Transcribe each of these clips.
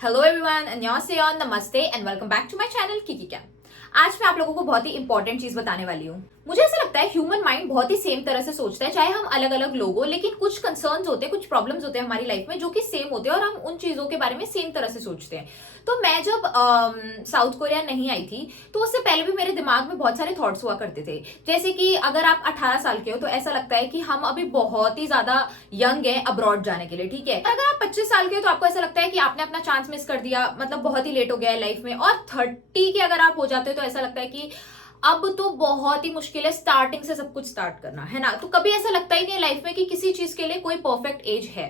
Hello everyone, अन्यॉन्सेयो, नमस्ते and welcome back to my channel Kiki Cam. आज मैं आप लोगों को बहुत ही इंपॉर्टेंट चीज बताने वाली हूँ। मुझे ऐसा लगता है ह्यूमन माइंड बहुत ही सेम तरह से सोचता है, चाहे हम अलग अलग लोग हो, लेकिन कुछ कंसर्न्स होते हैं, कुछ प्रॉब्लम्स होते हैं हमारी लाइफ में जो कि सेम होते हैं और हम उन चीजों के बारे में सेम तरह से सोचते हैं। तो मैं जब साउथ कोरिया नहीं आई थी तो उससे पहले भी मेरे दिमाग में बहुत सारे थॉट्स हुआ करते थे। जैसे कि अगर आप 18 साल के हो तो ऐसा लगता है कि हम अभी बहुत ही ज्यादा यंग है अब्रॉड जाने के लिए, ठीक है। अगर आप 25 साल के हो तो आपको ऐसा लगता है कि आपने अपना चांस मिस कर दिया, मतलब बहुत ही लेट हो गया है लाइफ में। और 30 के अगर आप हो जाते हो तो ऐसा लगता है कि अब तो बहुत ही मुश्किल है स्टार्टिंग से सब कुछ स्टार्ट करना, है ना। तो कभी ऐसा लगता ही नहीं है लाइफ में कि किसी चीज के लिए कोई परफेक्ट एज है।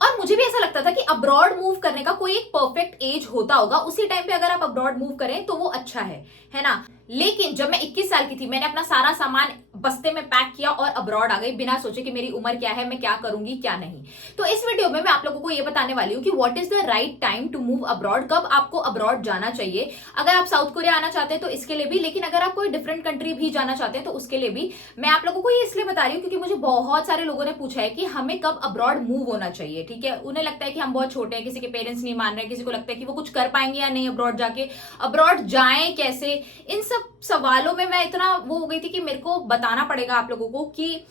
और मुझे भी ऐसा लगता था कि अब्रॉड मूव करने का कोई एक परफेक्ट एज होता होगा, उसी टाइम पे अगर आप अब्रॉड मूव करें तो वो अच्छा है ना। लेकिन जब मैं 21 साल की थी मैंने अपना सारा सामान बस्ते में पैक किया और अब्रॉड आ गई, बिना सोचे कि मेरी उम्र क्या है, मैं क्या करूंगी क्या नहीं। तो इस वीडियो में मैं आप लोगों को ये बताने वाली हूँ कि what is the right time to move abroad, कब आपको अब्रॉड जाना चाहिए। अगर आप साउथ कोरिया आना चाहते हैं तो इसके लिए भी, लेकिन अगर आप कोई डिफरेंट कंट्री भी जाना चाहते हैं तो उसके लिए भी। मैं आप लोगों को ये इसलिए बता रही हूँ क्योंकि मुझे बहुत सारे लोगों ने पूछा है कि हमें कब अब्रॉड मूव होना चाहिए, ठीक है। उन्हें लगता है कि हम बहुत छोटे हैं, किसी के पेरेंट्स नहीं मान रहे, किसी को लगता है कि वो कुछ कर पाएंगे या नहीं अब्रॉड जाके, अब्रॉड जाएं कैसे। इन सब सवालों में मैं इतना वो हो गई थी कि मेरे को बताना पड़ेगा आप लोगों को कि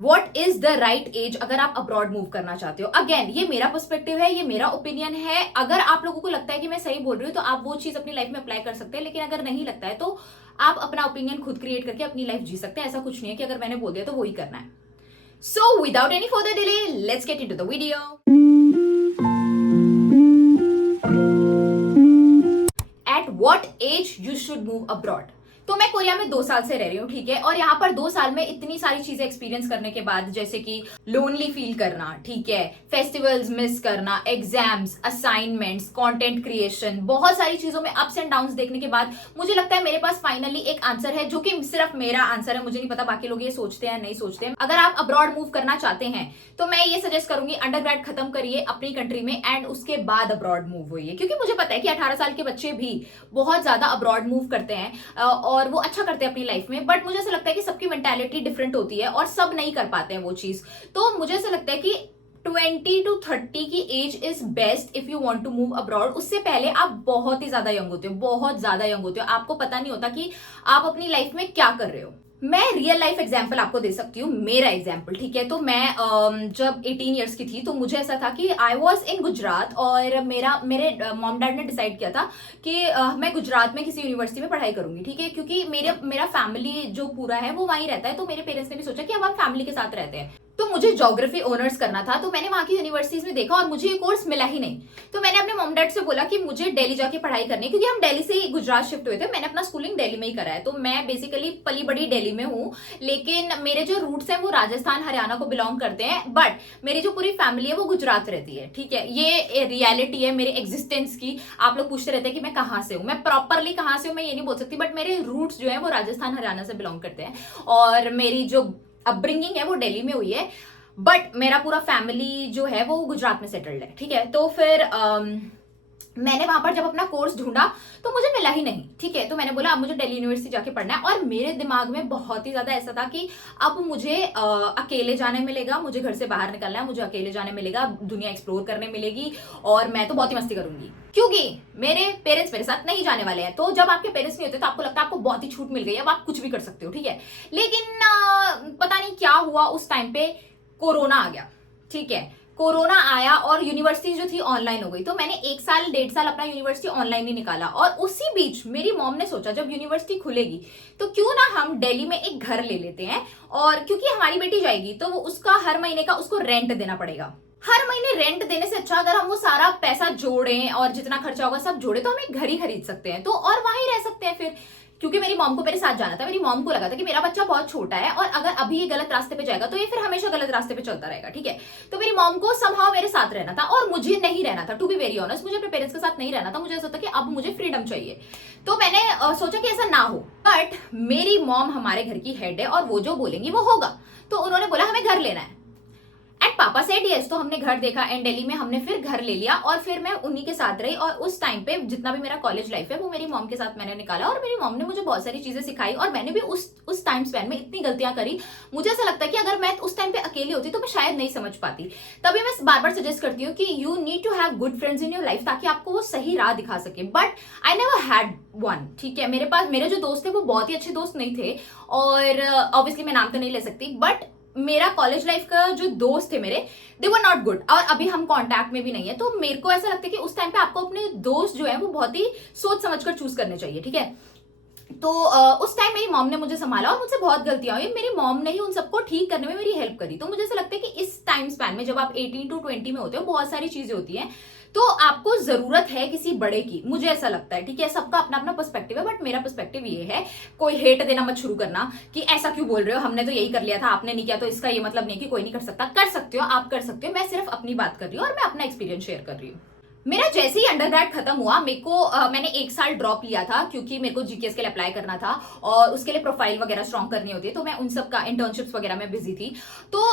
what is the right age अगर आप अब्रॉड मूव करना चाहते हो। अगेन ये मेरा पर्सपेक्टिव है, ये मेरा ओपिनियन है। अगर आप लोगों को लगता है कि मैं सही बोल रही हूँ तो आप वो चीज अपनी लाइफ में अप्लाई कर सकते हैं, लेकिन अगर नहीं लगता है तो आप अपना ओपिनियन खुद क्रिएट करके अपनी लाइफ जी सकते हैं। ऐसा कुछ नहीं है कि अगर मैंने बोल दिया तो वही करना है। So without any further delay let's get into the video. At what age you should move abroad. तो मैं कोरिया में 2 साल से रह रही हूँ, ठीक है। और यहाँ पर 2 साल में इतनी सारी चीजें एक्सपीरियंस करने के बाद, जैसे कि लोनली फील करना, ठीक है, फेस्टिवल्स मिस करना, एग्जाम्स, असाइनमेंट्स, कंटेंट क्रिएशन, बहुत सारी चीजों में अप्स एंड डाउन्स देखने के बाद मुझे लगता है मेरे पास फाइनली एक आंसर है जो कि सिर्फ मेरा आंसर है। मुझे नहीं पता बाकी लोग ये सोचते हैं नहीं सोचते हैं। अगर आप अब्रॉड मूव करना चाहते हैं तो मैं ये सजेस्ट करूंगी अंडरग्रेड खत्म करिए अपनी कंट्री में एंड उसके बाद अब्रॉड मूव होइए, क्योंकि मुझे पता है कि 18 साल के बच्चे भी बहुत ज्यादा अब्रॉड मूव करते हैं और वो अच्छा करते हैं अपनी लाइफ में। बट मुझे ऐसा लगता है कि सबकी मेंटालिटी डिफरेंट होती है और सब नहीं कर पाते हैं वो चीज। तो मुझे ऐसा लगता है कि 20 to 30 की age is best if you want to move abroad. उससे पहले आप बहुत ही ज्यादा यंग होते हो, बहुत ज्यादा यंग होते हो, आपको पता नहीं होता कि आप अपनी लाइफ में क्या कर रहे हो। मैं रियल लाइफ एग्जाम्पल आपको दे सकती हूँ, मेरा एग्जाम्पल, ठीक है। तो मैं जब 18 ईयर्स की थी तो मुझे ऐसा था कि आई वॉज इन गुजरात और मेरे मॉम डैड ने डिसाइड किया था कि मैं गुजरात में किसी यूनिवर्सिटी में पढ़ाई करूंगी, ठीक है, क्योंकि मेरा फैमिली जो पूरा है वो वहीं रहता है। तो मेरे पेरेंट्स ने भी सोचा कि अब हम फैमिली के साथ रहते हैं। तो मुझे ज्योग्राफी ऑनर्स करना था, तो मैंने वहां की यूनिवर्सिटीज में देखा और मुझे ये कोर्स मिला ही नहीं। तो मैंने अपने मॉम डैड से बोला कि मुझे दिल्ली जाके पढ़ाई करनी है, क्योंकि हम दिल्ली से ही गुजरात शिफ्ट हुए थे। मैंने अपना स्कूलिंग दिल्ली में ही करा है, तो मैं बेसिकली पली बड़ी दिल्ली में हूँ, लेकिन मेरे जो रूट्स हैं वो राजस्थान हरियाणा को बिलोंग करते हैं। बट मेरी जो पूरी फैमिली है वो गुजरात रहती है, ठीक है। ये रियलिटी है मेरे एग्जिस्टेंस की। आप लोग पूछते रहते हैं कि मैं कहाँ से हूँ, मैं प्रॉपरली कहाँ से हूँ मैं ये नहीं बोल सकती, बट मेरे रूट्स जो है वो राजस्थान हरियाणा से बिलोंग करते हैं और मेरी जो अपब्रिंगिंग है वो दिल्ली में हुई है। बट मेरा पूरा फैमिली जो है वो गुजरात में सेटल्ड है, ठीक है। तो फिर मैंने वहां पर जब अपना कोर्स ढूंढा तो मुझे मिला ही नहीं, ठीक है। तो मैंने बोला अब मुझे दिल्ली यूनिवर्सिटी जाके पढ़ना है। और मेरे दिमाग में बहुत ही ज्यादा ऐसा था कि अब मुझे अकेले जाने मिलेगा, मुझे घर से बाहर निकलना है, मुझे अकेले जाने मिलेगा, दुनिया एक्सप्लोर करने मिलेगी और मैं तो बहुत ही मस्ती करूंगी, क्योंकि मेरे पेरेंट्स मेरे साथ नहीं जाने वाले हैं। तो जब आपके पेरेंट्स नहीं होते तो आपको लगता है आपको बहुत ही छूट मिल गई, अब आप कुछ भी कर सकते हो, ठीक है। लेकिन पता नहीं क्या हुआ उस टाइम पे, कोरोना आ गया, ठीक है। कोरोना आया और यूनिवर्सिटी जो थी ऑनलाइन हो गई। तो मैंने 1 साल 1.5 साल अपना यूनिवर्सिटी ऑनलाइन ही निकाला। और उसी बीच मेरी मॉम ने सोचा जब यूनिवर्सिटी खुलेगी तो क्यों ना हम दिल्ली में एक घर ले लेते हैं, और क्योंकि हमारी बेटी जाएगी तो वो उसका हर महीने का उसको रेंट देना पड़ेगा। हर महीने रेंट देने से अच्छा अगर हम वो सारा पैसा जोड़ें और जितना खर्चा होगा सब जोड़े तो हम एक घर ही खरीद सकते हैं, तो और वहां ही रह सकते हैं फिर। क्योंकि मेरी मॉम को मेरे साथ जाना था, मेरी मॉम को लगा था कि मेरा बच्चा बहुत छोटा है और अगर अभी ये गलत रास्ते पे जाएगा तो ये फिर हमेशा गलत रास्ते पे चलता रहेगा, ठीक है। तो मेरी मॉम को समहाउ मेरे साथ रहना था और मुझे नहीं रहना था, टू बी वेरी ऑनेस्ट। मुझे अपने पेरेंट्स के साथ नहीं रहना था, मुझे ऐसा था कि अब मुझे फ्रीडम चाहिए। तो मैंने सोचा कि ऐसा ना हो, बट मेरी मॉम हमारे घर की हेड है और वो जो बोलेंगी वो होगा। तो उन्होंने बोला हमें घर लेना है। एंड पापा सेड यस, तो हमने घर देखा एंड दिल्ली में हमने फिर घर ले लिया और फिर मैं उन्हीं के साथ रही। और उस टाइम पे जितना भी मेरा कॉलेज लाइफ है वो मेरी मॉम के साथ मैंने निकाला और मेरी मॉम ने मुझे बहुत सारी चीजें सिखाई और मैंने भी उस टाइम स्पैन में इतनी गलतियां करी। मुझे ऐसा लगता है कि अगर मैं उस टाइम पे अकेली होती तो मैं शायद नहीं समझ पाती। तभी मैं बार बार सजेस्ट करती हूँ कि you need to have good friends in your life ताकि आपको वो सही राह दिखा सके। But I never had one, ठीक है। मेरे जो दोस्त थे वो बहुत ही अच्छे दोस्त नहीं थे और ऑब्वियसली मैं नाम तो नहीं ले सकती, बट मेरा कॉलेज लाइफ का जो दोस्त थे मेरे, दे वर नॉट गुड और अभी हम कांटेक्ट में भी नहीं है। तो मेरे को ऐसा लगता है कि उस टाइम पे आपको अपने दोस्त जो है वो बहुत ही सोच समझकर चूज करने चाहिए, ठीक है। तो उस टाइम मेरी मॉम ने मुझे संभाला और मुझसे बहुत गलतियां हुई। मेरी मॉम ने ही उन सबको ठीक करने में मेरी हेल्प करी। तो मुझे ऐसा लगता है कि इस टाइम स्पैन में जब आप 18 to 20 में होते हो बहुत सारी चीजें होती हैं, तो आपको जरूरत है किसी बड़े की, मुझे ऐसा लगता है, ठीक है। सबका अपना अपना पर्सपेक्टिव है, बट मेरा पर्सपेक्टिव ये है, कोई हेट देना मत शुरू करना कि ऐसा क्यों बोल रहे हो, हमने तो यही कर लिया था, आपने नहीं किया, तो इसका ये मतलब नहीं कि कोई नहीं कर सकता। कर सकते हो, आप कर सकते हो। मैं सिर्फ अपनी बात कर रही हूँ और मैं अपना एक्सपीरियंस शेयर कर रही हूँ। मेरा जैसे ही अंडरग्रेड खत्म हुआ मैंने 1 साल ड्रॉप लिया था क्योंकि मेरे को जीकेएस के लिए अप्लाई करना था और उसके लिए प्रोफाइल वगैरह स्ट्रॉन्ग करनी होती है, तो मैं उन सब का इंटर्नशिप्स वगैरह में बिजी थी। तो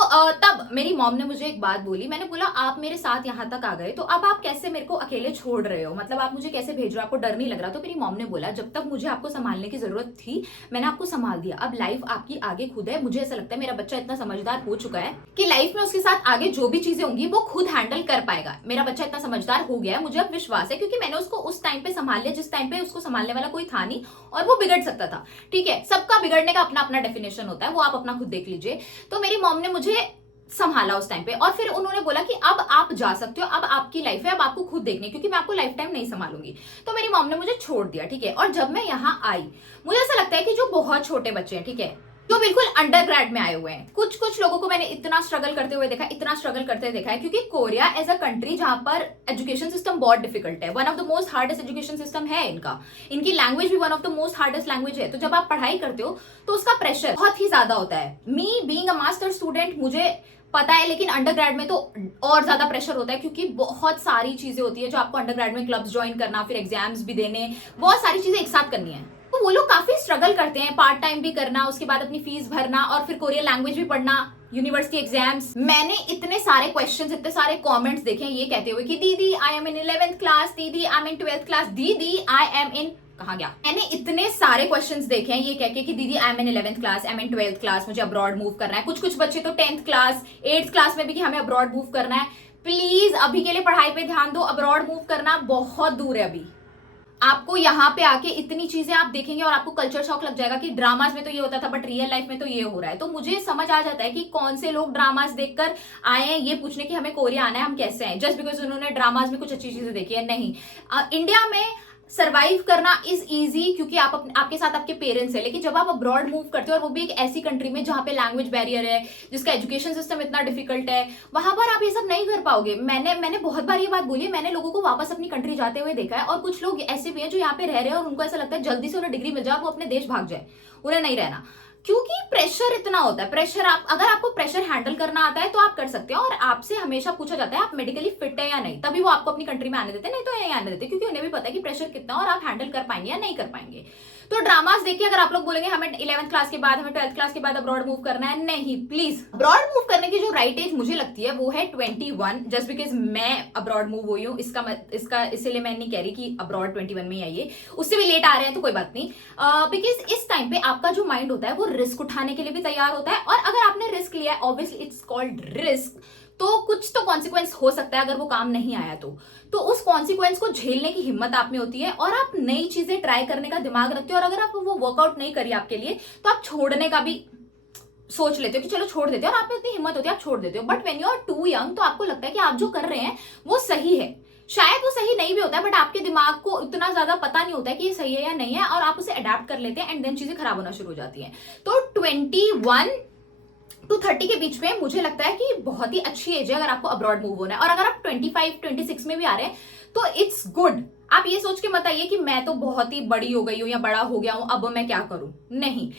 तब मेरी मॉम ने मुझे एक बात बोली। मैंने बोला आप मेरे साथ यहाँ तक आ गए तो अब आप कैसे मेरे को अकेले छोड़ रहे हो, मतलब आप मुझे कैसे भेज रहे हो, आपको डर नहीं लग रहा? तो मेरी मॉम ने बोला जब तक मुझे आपको संभालने की जरूरत थी मैंने आपको संभाल दिया, अब लाइफ आपकी आगे खुद है। मुझे ऐसा लगता है मेरा बच्चा इतना समझदार हो चुका है कि लाइफ में उसके साथ आगे जो भी चीजें होंगी वो खुद हैंडल कर पाएगा। मेरा बच्चा इतना समझदार हो गया है, मुझे अब विश्वास है क्योंकि मैंने उसको उस टाइम पे संभाल लिया जिस टाइम पे उसको संभालने वाला कोई था नहीं और वो बिगड़ सकता था, ठीक है। सबका बिगड़ने का अपना अपना डेफिनेशन होता है, वो आप अपना खुद देख लीजिए। तो मेरी मॉम ने मुझे संभाला उस टाइम पे और फिर उन्होंने बोला कि अब आप जा सकते हो, अब आपकी लाइफ है, अब आपको खुद देखनी, क्योंकि मैं आपको लाइफ टाइम नहीं संभालूंगी। तो मेरी मॉम ने मुझे छोड़ दिया, ठीक है। और जब मैं यहाँ आई, मुझे ऐसा लगता है कि जो बहुत छोटे बच्चे हैं, ठीक है, जो बिल्कुल अंडरग्रेड में आए हुए हैं, कुछ लोगों को मैंने इतना स्ट्रगल करते हुए देखा है क्योंकि कोरिया एज अ कंट्री जहां पर एजुकेशन सिस्टम बहुत डिफिकल्ट है, one of the most hardest education system है इनका, इनकी लैंग्वेज भी one of the most hardest language है। तो जब आप पढ़ाई करते हो तो उसका प्रेशर बहुत ही ज्यादा होता है। Me being a master student मुझे पता है, लेकिन अंडरग्रेड में तो और ज्यादा प्रेशर होता है क्योंकि बहुत सारी चीजें होती है जो आपको अंडरग्रेड में, क्लब्स ज्वाइन करना, फिर एग्जाम्स भी देने, बहुत सारी चीजें एक साथ करनी है। तो वो लोग काफी स्ट्रगल करते हैं, पार्ट टाइम भी करना, उसके बाद अपनी फीस भरना और फिर कोरियन लैंग्वेज भी पढ़ना, यूनिवर्सिटी एग्जाम्स। मैंने इतने सारे क्वेश्चंस, इतने सारे कमेंट्स देखे हैं ये कहते हुए कि दीदी I am in 11th class, दीदी I am in 12th class, दीदी आई एम इन, कहाँ गया? मैंने इतने सारे क्वेश्चंस देखे हैं ये कह के कि दीदी I am in 11th class, I am in 12th class, मुझे अब्रॉड मूव करना है। कुछ बच्चे तो 10th क्लास 8th क्लास में भी कि हमें अब्रॉड मूव करना है। प्लीज अभी के लिए पढ़ाई पे ध्यान दो, अब्रॉड मूव करना बहुत दूर है अभी। आपको यहाँ पे आके इतनी चीजें आप देखेंगे और आपको कल्चर शॉक लग जाएगा कि ड्रामास में तो ये होता था बट रियल लाइफ में तो ये हो रहा है। तो मुझे समझ आ जाता है कि कौन से लोग ड्रामास देखकर आए हैं ये पूछने की हमें कोरिया आना है, हम कैसे हैं, जस्ट बिकॉज उन्होंने ड्रामास में कुछ अच्छी चीजें देखी है। नहीं, इंडिया में सर्वाइव करना इज इजी क्योंकि आपके साथ आपके पेरेंट्स है, लेकिन जब आप अब्रॉड मूव करते हो और वो भी एक ऐसी कंट्री में जहां पे लैंग्वेज बैरियर है, जिसका एजुकेशन सिस्टम इतना डिफिकल्ट है, वहां पर आप ये सब नहीं कर पाओगे। मैंने बहुत बार ये बात बोली है, मैंने लोगों को वापस अपनी कंट्री जाते हुए देखा है और कुछ लोग ऐसे भी हैं जो यहाँ पे रह रहे हैं और उनको ऐसा लगता है जल्दी से उन्हें डिग्री मिल जाए, वो अपने देश भाग जाए, उन्हें नहीं रहना, क्योंकि प्रेशर इतना होता है। प्रेशर अगर आपको प्रेशर हैंडल करना आता है तो आप कर सकते हो और आपसे हमेशा पूछा जाता है आप मेडिकली फिट है या नहीं, तभी वो आपको अपनी कंट्री में आने देते हैं, नहीं तो यहीं आने देते, क्योंकि उन्हें भी पता है कि प्रेशर कितना और आप हैंडल कर पाएंगे या नहीं कर पाएंगे। तो ड्रामास देखिए, अगर आप लोग बोलेंगे हमें 11th क्लास के बाद, हमें 12th क्लास के बाद अब्रॉड मूव करना है, नहीं, प्लीज। अब्रॉड मूव करने की जो राइट एज मुझे लगती है वो है 21, जस्ट बिकॉज मैं अब्रॉड मूव हुई हूँ। इसका इसीलिए मैं नहीं कह रही कि अब्रॉड 21 में आइए, उससे भी लेट आ रहे हैं तो कोई बात नहीं, बिकॉज इस टाइम पे आपका जो माइंड होता है वो रिस्क उठाने के लिए भी तैयार होता है, और अगर आपने रिस्क लिया है, ऑब्वियसली इट्स कॉल्ड रिस्क, तो कुछ तो कॉन्सिक्वेंस हो सकता है अगर वो काम नहीं आया तो उस कॉन्सिक्वेंस को झेलने की हिम्मत आप में होती है और आप नई चीजें ट्राई करने का दिमाग रखते हो। और अगर आप वो वर्कआउट नहीं करी आपके लिए तो आप छोड़ने का भी सोच लेते हो कि चलो छोड़ देते हो, और आप में इतनी हिम्मत होती है आप छोड़ देते हो। But when you are too young तो आपको लगता है कि आप जो कर रहे हैं वो सही है, शायद वो सही नहीं भी होता है, बट आपके दिमाग को इतना ज्यादा पता नहीं होता है कि ये सही है या नहीं है, और आप उसे अडेप्ट कर लेते हैं एंड देन चीजें खराब होना शुरू हो जाती हैं। तो 21 to 30 के बीच में मुझे लगता है कि बहुत ही अच्छी एज है अगर आपको अब्रॉड मूव होना है। और अगर आप 25-26 में भी आ रहे हैं तो इट्स गुड। आप ये सोच के मत आइए कि मैं तो बहुत ही बड़ी हो गई हूं या बड़ा हो गया हूं, अब मैं क्या करूं, नहीं।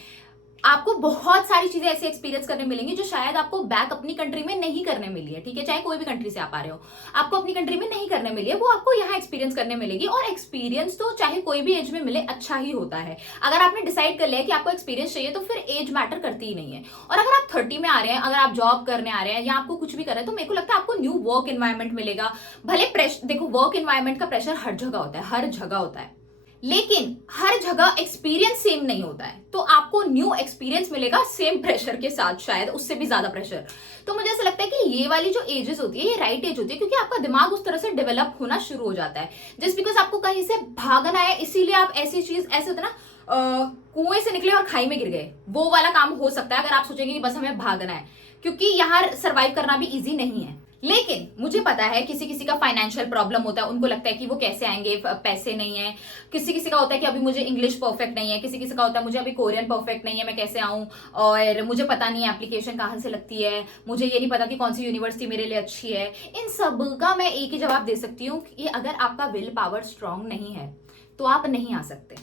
आपको बहुत सारी चीजें ऐसे एक्सपीरियंस करने मिलेंगी जो शायद आपको बैक अपनी कंट्री में नहीं करने मिली है, ठीक है, चाहे कोई भी कंट्री से आप आ रहे हो, आपको अपनी कंट्री में नहीं करने मिली है, वो आपको यहाँ एक्सपीरियंस करने मिलेगी। और एक्सपीरियंस तो चाहे कोई भी एज में मिले अच्छा ही होता है। अगर आपने डिसाइड कर लिया कि आपको एक्सपीरियंस चाहिए तो फिर एज मैटर करती ही नहीं है। और अगर आप 30 में आ रहे हैं, अगर आप जॉब करने आ रहे हैं या आपको कुछ भी कर रहे हैं, तो मेरे को लगता है आपको न्यू वर्क एनवायरमेंट मिलेगा। भले प्रेशर, देखो वर्क एनवायरमेंट का प्रेशर हर जगह होता है, हर जगह होता है, लेकिन हर जगह एक्सपीरियंस सेम नहीं होता है। तो आपको न्यू एक्सपीरियंस मिलेगा सेम प्रेशर के साथ, शायद उससे भी ज्यादा प्रेशर। तो मुझे ऐसा लगता है कि ये वाली जो एजेस होती है ये राइट एज होती है, क्योंकि आपका दिमाग उस तरह से डेवलप होना शुरू हो जाता है। जस्ट बिकॉज आपको कहीं से भागना है इसीलिए आप ऐसी चीज, ऐसे होता है ना, कुएं से निकले और खाई में गिर गए, वो वाला काम हो सकता है अगर आप सोचेंगे कि बस हमें भागना है, क्योंकि यहाँ सर्वाइव करना भी इजी नहीं है। लेकिन मुझे पता है किसी किसी का फाइनेंशियल प्रॉब्लम होता है, उनको लगता है कि वो कैसे आएंगे, पैसे नहीं है। किसी किसी का होता है कि अभी मुझे इंग्लिश परफेक्ट नहीं है, किसी किसी का होता है मुझे अभी कोरियन परफेक्ट नहीं है, मैं कैसे आऊं, और मुझे पता नहीं है एप्लीकेशन कहाँ से लगती है, मुझे ये नहीं पता कि कौन सी यूनिवर्सिटी मेरे लिए अच्छी है। इन सब का मैं एक ही जवाब दे सकती हूँ कि अगर आपका विल पावर स्ट्रांग नहीं है तो आप नहीं आ सकते,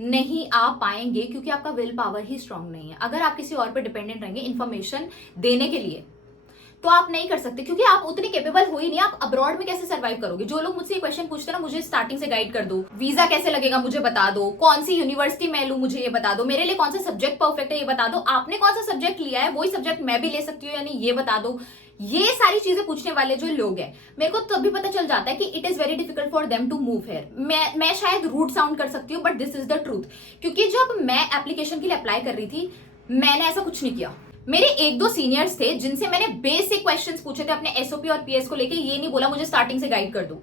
नहीं आ पाएंगे, क्योंकि आपका विल पावर ही स्ट्रांग नहीं है। अगर आप किसी और पे डिपेंडेंट रहेंगे इंफॉर्मेशन देने के लिए तो आप नहीं कर सकते, क्योंकि आप उतने केपेबल हो ही नहीं। आप अब्रॉड में कैसे सर्वाइव करोगे? जो लोग मुझसे ये क्वेश्चन पूछते हैं ना, मुझे स्टार्टिंग से गाइड कर दो, वीजा कैसे लगेगा मुझे बता दो, कौन सी यूनिवर्सिटी मैं लूं मुझे ये बता दो, मेरे लिए कौन सा सब्जेक्ट परफेक्ट है ये बता दो, आपने कौन सा सब्जेक्ट लिया है वही सब्जेक्ट मैं भी ले सकती हूँ या नहीं ये बता दो। ये सारी चीजें पूछने वाले जो लोग हैं, मेरे को तभी पता चल जाता है कि it is very difficult for them to move here. मैं शायद रूड साउंड कर सकती हूँ, but this is the truth. क्योंकि जब मैं एप्लीकेशन के लिए अप्लाई कर रही थी, मैंने ऐसा कुछ नहीं किया। मेरे एक दो सीनियर्स थे जिनसे मैंने बेसिक क्वेश्चंस पूछे थे अपने एसओपी और पीएस को लेके, ये नहीं बोला मुझे स्टार्टिंग से गाइड कर दो,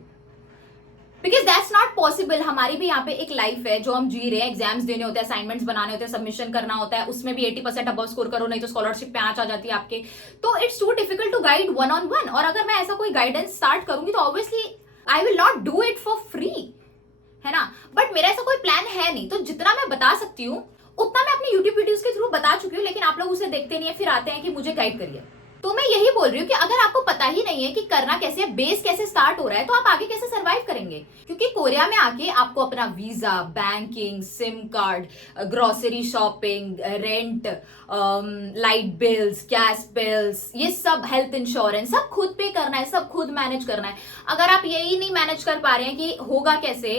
बिकॉज दैट्स नॉट पॉसिबल। हमारी भी यहाँ पे एक लाइफ है जो हम जी रहे हैं, एग्जाम्स देने होते हैं, असाइनमेंट्स बनाने होते हैं, सबमिशन करना होता है, उसमें भी 80% अबव स्कोर करो, नहीं तो स्कॉलरशिप पे आंच आ जाती है आपके। तो it's too difficult to guide one on one. और अगर मैं ऐसा कोई गाइडेंस स्टार्ट करूंगी तो obviously I will not do it for free, है ना। बट मेरा ऐसा कोई प्लान है नहीं, तो जितना मैं बता सकती हूँ उतना मैं अपने यूट्यूब वीडियोस के थ्रू बता चुकी हूँ, लेकिन आप लोग उसे देखते नहीं है, फिर आते हैं कि मुझे गाइड करिए। तो मैं यही बोल रही हूँ कि अगर आपको पता ही नहीं है कि करना कैसे है, बेस कैसे स्टार्ट हो रहा है, तो आप आगे कैसे सरवाइव करेंगे? क्योंकि कोरिया में आके आपको अपना visa, banking, SIM card, grocery shopping, rent, light bills, gas bills, ये सब, हेल्थ इंश्योरेंस, सब खुद पे करना है, सब खुद मैनेज करना है। अगर आप यही नहीं मैनेज कर पा रहे हैं कि होगा कैसे,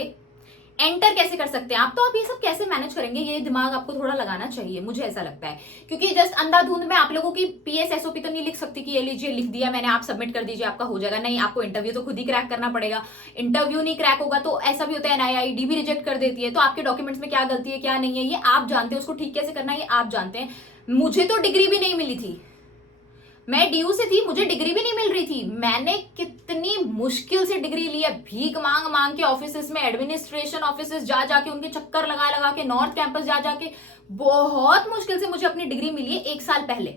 एंटर कैसे कर सकते हैं आप, तो आप ये सब कैसे मैनेज करेंगे? ये दिमाग आपको थोड़ा लगाना चाहिए, मुझे ऐसा लगता है। क्योंकि जस्ट अंधाधुंध में आप लोगों की पीएस एसओपी तो नहीं लिख सकती कि ये लीजिए लिख दिया मैंने, आप सबमिट कर दीजिए आपका हो जाएगा। नहीं, आपको इंटरव्यू तो खुद ही क्रैक करना पड़ेगा। इंटरव्यू नहीं क्रैक होगा तो ऐसा भी होता है एनआईआईडी भी रिजेक्ट कर देती है। तो आपके डॉक्यूमेंट्स में क्या गलती है क्या नहीं है ये आप जानते हैं, उसको ठीक कैसे करना है ये आप जानते हैं। मुझे तो डिग्री भी नहीं मिली थी, मैं डीयू से थी, मुझे डिग्री भी नहीं मिल रही थी। मैंने कितनी मुश्किल से डिग्री ली है, भीख मांग मांग के ऑफिसेस में, एडमिनिस्ट्रेशन ऑफिसेस जा जाके, उनके चक्कर लगा लगा के, नॉर्थ कैंपस जा जाके, बहुत मुश्किल से मुझे अपनी डिग्री मिली है 1 साल पहले,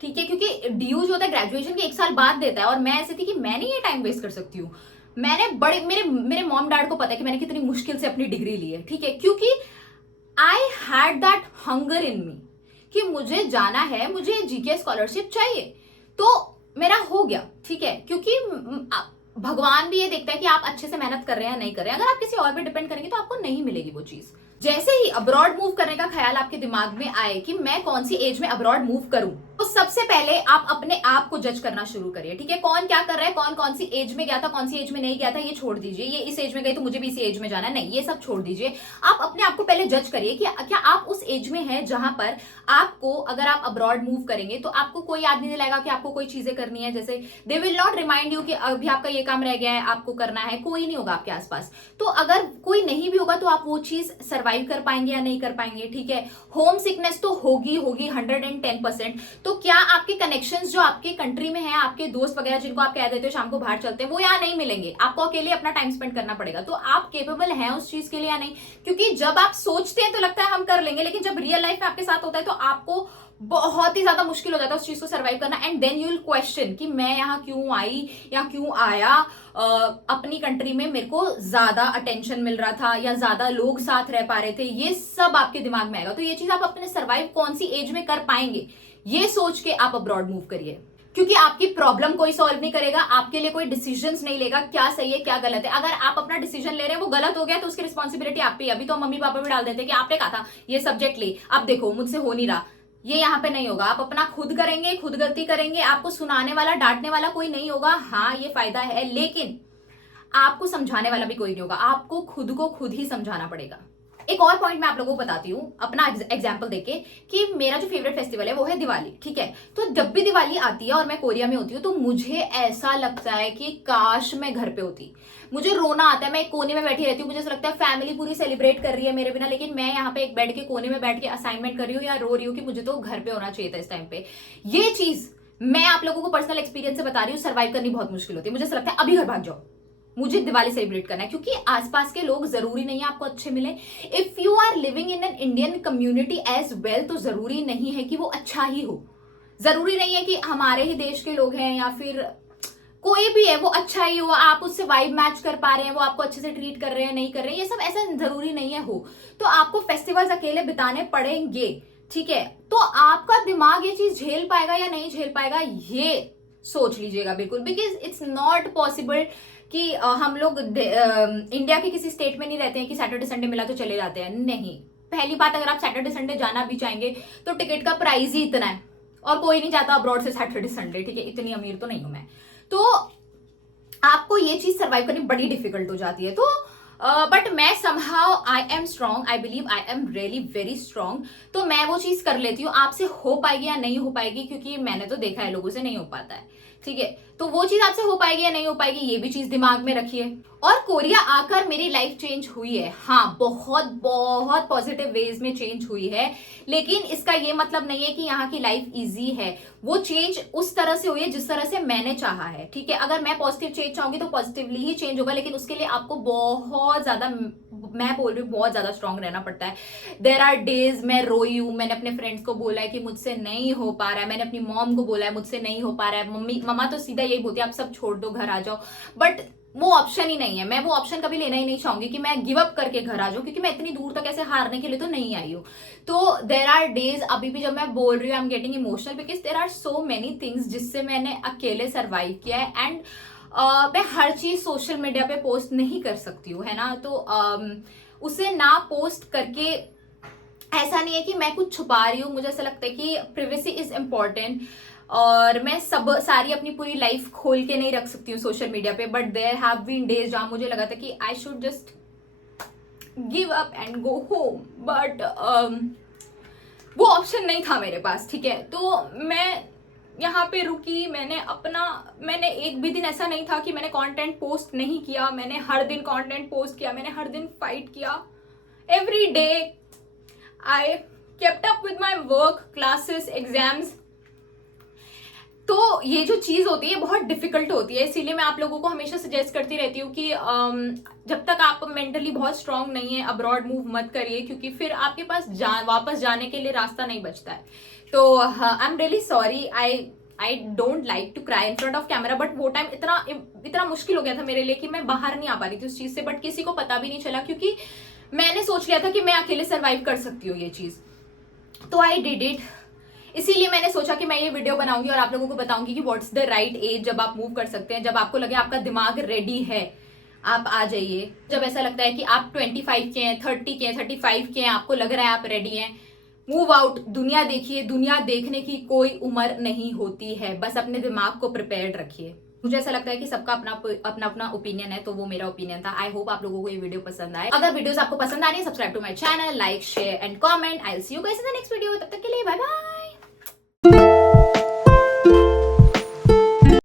ठीक है। क्योंकि डीयू जो होता है ग्रेजुएशन के 1 साल बाद देता है, और मैं ऐसी थी कि मैं नहीं ये टाइम वेस्ट कर सकती हूँ। मैंने बड़े, मेरे मॉम डैड को पता है कि मैंने कितनी मुश्किल से अपनी डिग्री ली है, ठीक है, क्योंकि I had that hunger in me कि मुझे जाना है, मुझे जीके स्कॉलरशिप चाहिए। तो मेरा हो गया, ठीक है, क्योंकि भगवान भी ये देखता है कि आप अच्छे से मेहनत कर रहे हैं या नहीं कर रहे हैं। अगर आप किसी और पे डिपेंड करेंगे तो आपको नहीं मिलेगी वो चीज। जैसे ही अब्रॉड मूव करने का ख्याल आपके दिमाग में आए कि मैं कौन सी एज में अब्रॉड मूव करूं, तो सबसे पहले आप अपने आप को जज करना शुरू करिए, ठीक है। कौन क्या कर रहा है, कौन कौन सी एज में गया था, कौन सी एज में नहीं गया था, ये छोड़ दीजिए। ये इस एज में गई तो मुझे भी इसी एज में जाना है, नहीं, ये सब छोड़ दीजिए। आप अपने आप को पहले जज करिए कि क्या आप उस एज में हैं जहां पर आपको, अगर आप अब्रॉड मूव करेंगे तो आपको कोई याद नहीं दिलाएगा कि आपको कोई चीजें करनी है। जैसे they will not remind you कि अभी आपका ये काम रह गया है, आपको करना है, कोई नहीं होगा आपके आसपास। तो अगर कोई नहीं भी होगा तो आप वो चीज सर्वाइव कर पाएंगे या नहीं कर पाएंगे, ठीक है। होम सिकनेस तो होगी 110%। तो क्या आपके कनेक्शंस जो आपके कंट्री में है, आपके दोस्त वगैरह जिनको आप कह देते हो शाम को बाहर चलते हैं, वो यहाँ नहीं मिलेंगे। आपको अकेले अपना टाइम स्पेंड करना पड़ेगा। तो आप केपेबल हैं उस चीज के लिए या नहीं? क्योंकि जब आप सोचते हैं तो लगता है हम कर लेंगे, लेकिन जब रियल लाइफ में आपके साथ होता है तो आपको बहुत ही ज्यादा मुश्किल हो जाता है उस चीज को सर्वाइव करना। And then you will question कि मैं यहाँ क्यों आई या क्यों आया। अपनी कंट्री में मेरे को ज्यादा अटेंशन मिल रहा था या ज्यादा लोग साथ रह पा रहे थे, ये सब आपके दिमाग में आएगा। तो ये चीज आप अपने सर्वाइव कौन सी एज में कर पाएंगे, ये सोच के आप अब्रॉड मूव करिए। क्योंकि आपकी प्रॉब्लम कोई सॉल्व नहीं करेगा, आपके लिए कोई डिसीजंस नहीं लेगा, क्या सही है क्या गलत है। अगर आप अपना डिसीजन ले रहे हैं वो गलत हो गया तो उसकी रिस्पॉन्सिबिलिटी आप पे है। अभी तो मम्मी पापा भी डाल देते हैं कि आपने कहा था ये सब्जेक्ट ले, अब देखो मुझसे हो नहीं रहा, ये यहाँ पे नहीं होगा। आप अपना खुद करेंगे, खुद गलती करेंगे, आपको सुनाने वाला डांटने वाला कोई नहीं होगा। हाँ ये फायदा है, लेकिन आपको समझाने वाला भी कोई नहीं होगा, आपको खुद को खुद ही समझाना पड़ेगा। एक और पॉइंट मैं आप लोगों को बताती हूँ अपना एग्जाम्पल देके कि मेरा जो फेवरेट फेस्टिवल है वो है दिवाली, ठीक है। तो जब भी दिवाली आती है और मैं कोरिया में होती हूँ तो मुझे ऐसा लगता है कि काश मैं घर पे होती। मुझे रोना आता है, मैं एक कोने में बैठी रहती हूँ, मुझे ऐसा लगता है फैमिली पूरी सेलिब्रेट कर रही है मेरे बिना, लेकिन मैं यहाँ पे एक बेड के कोने में बैठ के असाइनमेंट कर रही हूँ या रो रही हूँ कि मुझे तो घर पे होना चाहिए था इस टाइम पे। ये चीज मैं आप लोगों को पर्सनल एक्सपीरियंस से बता रही हूँ, सर्वाइव करनी बहुत मुश्किल होती है। मुझे ऐसा लगता है अभी घर भाग जाओ, मुझे दिवाली सेलिब्रेट करना है, क्योंकि आसपास के लोग जरूरी नहीं है आपको अच्छे मिले। If you are living in an Indian community as well तो जरूरी नहीं है कि वो अच्छा ही हो, जरूरी नहीं है कि हमारे ही देश के लोग हैं या फिर कोई भी है वो अच्छा ही हो, आप उससे वाइब मैच कर पा रहे हैं, वो आपको अच्छे से ट्रीट कर रहे हैं नहीं कर रहे हैं, ये सब ऐसा जरूरी नहीं है हो। तो आपको फेस्टिवल्स अकेले बिताने पड़ेंगे, ठीक है। तो आपका दिमाग ये चीज झेल पाएगा या नहीं झेल पाएगा ये सोच लीजिएगा बिल्कुल, बिकॉज इट्स नॉट पॉसिबल कि हम लोग इंडिया के किसी स्टेट में नहीं रहते हैं कि सैटरडे संडे मिला तो चले जाते हैं। नहीं, पहली बात अगर आप सैटरडे संडे जाना भी चाहेंगे तो टिकट का प्राइस ही इतना है और कोई नहीं जाता अब्रॉड से सैटरडे संडे, ठीक है। इतनी अमीर तो नहीं हूं मैं, तो आपको ये चीज सर्वाइव करनी बड़ी डिफिकल्ट हो जाती है। तो बट मैं somehow I am strong, I believe I am really very strong, तो मैं वो चीज कर लेती हूँ। आपसे हो पाएगी या नहीं हो पाएगी, क्योंकि मैंने तो देखा है लोगों से नहीं हो पाता है, ठीक है। तो वो चीज आपसे हो पाएगी या नहीं हो पाएगी ये भी चीज दिमाग में रखिए। और कोरिया आकर मेरी लाइफ चेंज हुई है, हाँ बहुत बहुत पॉजिटिव वेज में चेंज हुई है, लेकिन इसका ये मतलब नहीं है कि यहाँ की लाइफ इजी है। वो चेंज उस तरह से हुई है जिस तरह से मैंने चाहा है, ठीक है। अगर मैं पॉजिटिव चेंज चाहूंगी तो पॉजिटिवली ही चेंज होगा, लेकिन उसके लिए आपको बहुत ज्यादा, मैं बोल रही हूँ बहुत ज्यादा स्ट्रांग रहना पड़ता है। देयर आर डेज मैं रोई हूँ, मैंने अपने फ्रेंड्स को बोला है कि मुझसे नहीं हो पा रहा है, मैंने अपनी मॉम को बोला है मुझसे नहीं हो पा रहा है। मम्मा तो सीधा यही बोलती है आप सब छोड़ दो घर आ जाओ, बट वो ऑप्शन ही नहीं है। मैं वो ऑप्शन कभी लेना ही नहीं चाहूंगी कि मैं गिव अप करके घर आ जाऊं, क्योंकि मैं इतनी दूर तक ऐसे हारने के लिए तो नहीं आई हूँ। तो देयर आर डेज, अभी भी जब मैं बोल रही हूँ I am getting emotional, because there are so many things जिससे मैंने अकेले सर्वाइव किया है। एंड मैं हर चीज सोशल मीडिया पे पोस्ट नहीं कर सकती हूँ, है ना। तो उसे ना पोस्ट करके ऐसा नहीं है कि मैं कुछ छुपा रही हूँ, मुझे ऐसा लगता है कि प्रिवेसी इज इम्पॉर्टेंट, और मैं सारी अपनी पूरी लाइफ खोल के नहीं रख सकती हूँ सोशल मीडिया पे। But there have been days जहां मुझे लगा था कि I should just give up and go home, but वो ऑप्शन नहीं था मेरे पास, ठीक है। तो मैं यहाँ पे रुकी, मैंने एक भी दिन ऐसा नहीं था कि मैंने कंटेंट पोस्ट नहीं किया, मैंने हर दिन कंटेंट पोस्ट किया, मैंने हर दिन फाइट किया। Every day I kept up with my work, classes, exams. तो ये जो चीज होती है बहुत डिफिकल्ट होती है, इसीलिए मैं आप लोगों को हमेशा सजेस्ट करती रहती हूँ कि जब तक आप मेंटली बहुत स्ट्रांग नहीं है अब्रॉड मूव मत करिए, क्योंकि फिर आपके पास वापस जाने के लिए रास्ता नहीं बचता है। तो I am really sorry, I don't like to cry in front of camera, but वो टाइम इतना मुश्किल हो गया था मेरे लिए कि मैं बाहर नहीं आ पा रही थी उस चीज से। बट किसी को पता भी नहीं चला, क्योंकि मैंने सोच लिया था कि मैं अकेले सर्वाइव कर सकती हूँ ये चीज, तो आई डिड इट। इसीलिए मैंने सोचा कि मैं ये वीडियो बनाऊंगी और आप लोगों को बताऊंगी कि व्हाट्स द राइट एज जब आप मूव कर सकते हैं, जब आपको लगे आपका दिमाग रेडी है आप आ जाइए। जब ऐसा लगता है कि आप 25 के हैं, 30 के हैं, 35 के हैं, आपको लग रहा है आप रेडी हैं, मूव आउट, दुनिया देखिए। दुनिया देखने की कोई उम्र नहीं होती है, बस अपने दिमाग को प्रिपेयर्ड रखिए। मुझे ऐसा लगता है कि सबका अपना अपना ओपिनियन है, तो वो मेरा ओपिनियन था। आई होप आप लोगों को ये वीडियो पसंद आए। अगर वीडियोस आपको पसंद आ रही है, subscribe to my channel, like, share and comment. I will see you guys in the next video. तब तक के लिए बाय बाय।